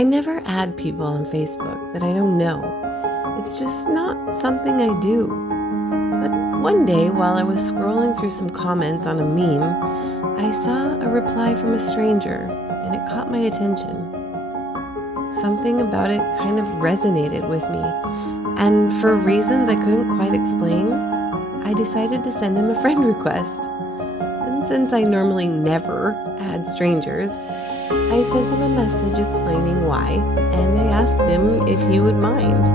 I never add people on Facebook that I don't know. It's just not something I do. But one day, while I was scrolling through some comments on a meme, I saw a reply from a stranger, and it caught my attention. Something about it kind of resonated with me, and for reasons I couldn't quite explain, I decided to send him a friend request. And since I normally never add strangers, I sent him a message explaining why, and I asked him if he would mind.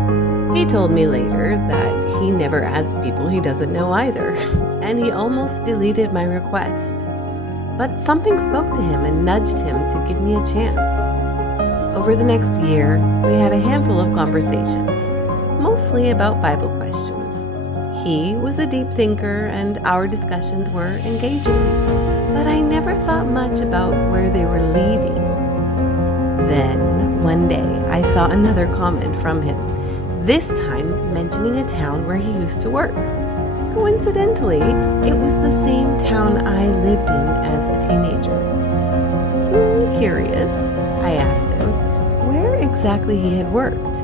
He told me later that he never adds people he doesn't know either, and he almost deleted my request. But something spoke to him and nudged him to give me a chance. Over the next year, we had a handful of conversations, mostly about Bible questions. He was a deep thinker, and our discussions were engaging, but I never thought much about where they were leading. Then, one day, I saw another comment from him, this time mentioning a town where he used to work. Coincidentally, it was the same town I lived in as a teenager. Curious, I asked him where exactly he had worked.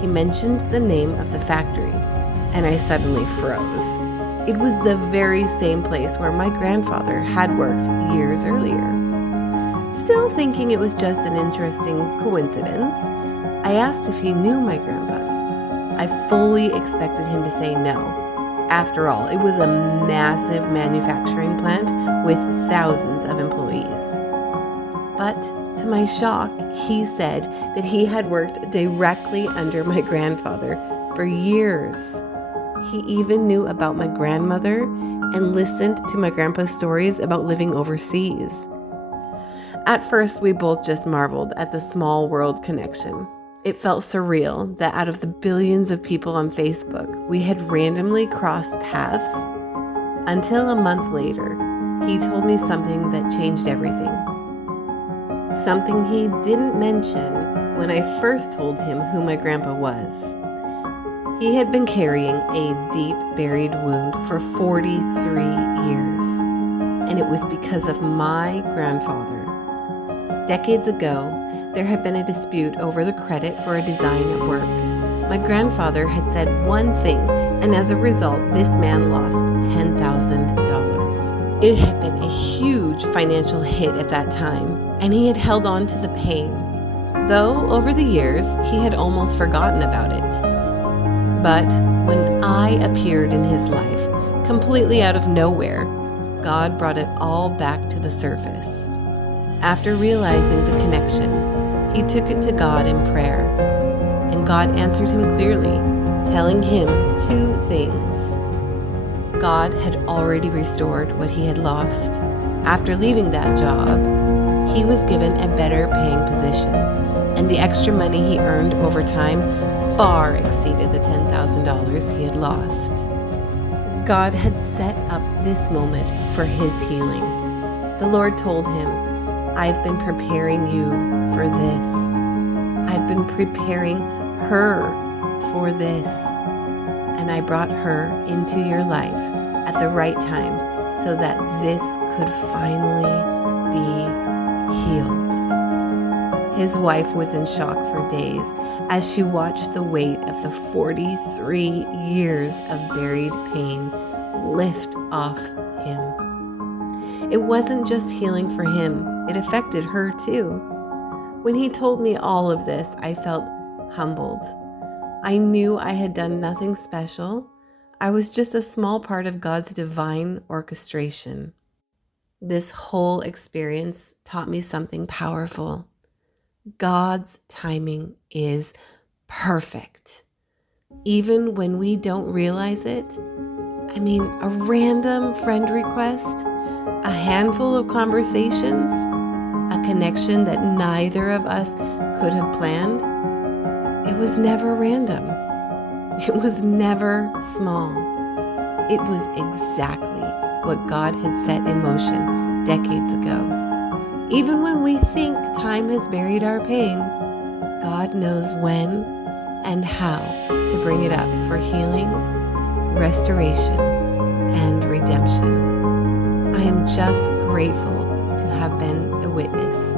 He mentioned the name of the factory, and I suddenly froze. It was the very same place where my grandfather had worked years earlier. Still thinking it was just an interesting coincidence, I asked if he knew my grandpa. I fully expected him to say no. After all, it was a massive manufacturing plant with thousands of employees. But to my shock, he said that he had worked directly under my grandfather for years. He even knew about my grandmother and listened to my grandpa's stories about living overseas. At first, we both just marveled at the small world connection. It felt surreal that out of the billions of people on Facebook, we had randomly crossed paths. Until a month later, he told me something that changed everything. Something he didn't mention when I first told him who my grandpa was. He had been carrying a deep buried wound for 43 years, and it was because of my grandfather. Decades ago, there had been a dispute over the credit for a design at work. My grandfather had said one thing, and as a result, this man lost $10,000. It had been a huge financial hit at that time, and he had held on to the pain, though over the years, he had almost forgotten about it. But when I appeared in his life, completely out of nowhere, God brought it all back to the surface. After realizing the connection, he took it to God in prayer, and God answered him clearly, telling him two things. God had already restored what he had lost. After leaving that job, he was given a better paying position, and the extra money he earned over time far exceeded the $10,000 he had lost. God had set up this moment for his healing. The Lord told him, I've been preparing you for this. I've been preparing her for this. And I brought her into your life at the right time so that this could finally be healed. His wife was in shock for days as she watched the weight of the 43 years of buried pain lift off him. It wasn't just healing for him, it affected her too. When he told me all of this, I felt humbled. I knew I had done nothing special. I was just a small part of God's divine orchestration. This whole experience taught me something powerful. God's timing is perfect. Even when we don't realize it, a random friend request, a handful of conversations, a connection that neither of us could have planned, it was never random. It was never small. It was exactly what God had set in motion decades ago. Even when we think time has buried our pain, God knows when and how to bring it up for healing, restoration, and redemption. I am just grateful to have been a witness